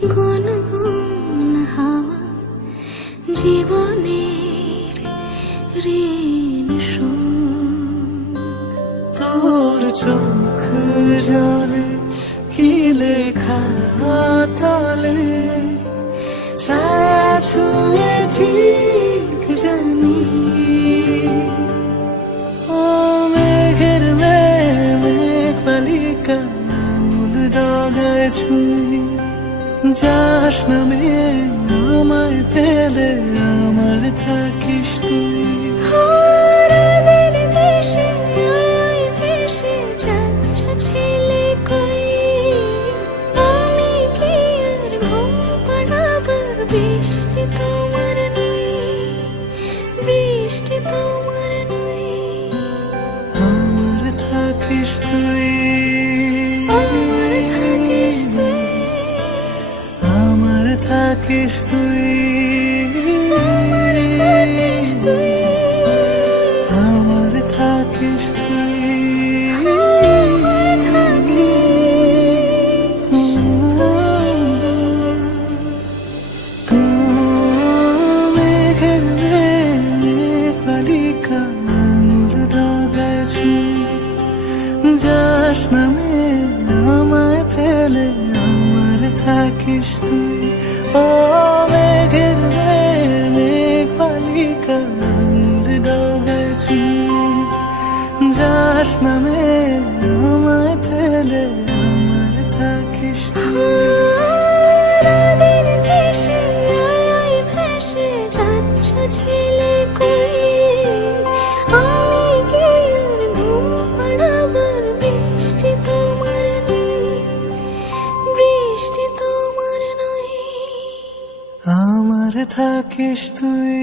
গুনগুন হাওয়া জীবনের ঋণ শোধ। তোর চোখ জলে কি লেখা তলে ছায়া ছুঁয়ে ঠিক জানি। ও মেঘের মেঘ পালিকা আঙুল ডগায় ছুঁয়ে যাস নামে আমায় পেলে আমার থাকিস তুই। রাতের দেশে আলোয় ভেসে যাচ্ছ ছেলে কই, আমি কি আর ঘুম পাড়াবার বৃষ্টি তোমার নই, বৃষ্টি তোমার নই। আমার থাকিস তুই, আমার থাকিস তুই, আমার থাকিস তুই, আমার থাকিস তুই, আমার থাকিস তুই। আমার থাকিস তুই। মেঘের মেঘ পালিকা আঙুল ডগায় ছুঁয়ে যাস নামে আমায় ফেলে আমার থাকিস তুই। ও মেঘের মেঘ পালিকা আঙুল ডগায় ছুঁয়ে যাস নামে আমায় ফেলে আমার থাকিস তুই। রাতের দেশে আলোয় ভেসে যাচ্ছ ছেলে কই, আমি কি আর ঘুম পাড়াবার বৃষ্টি তোমার নই, বৃষ্টি তোমার নই। আমার থাকিস তুই।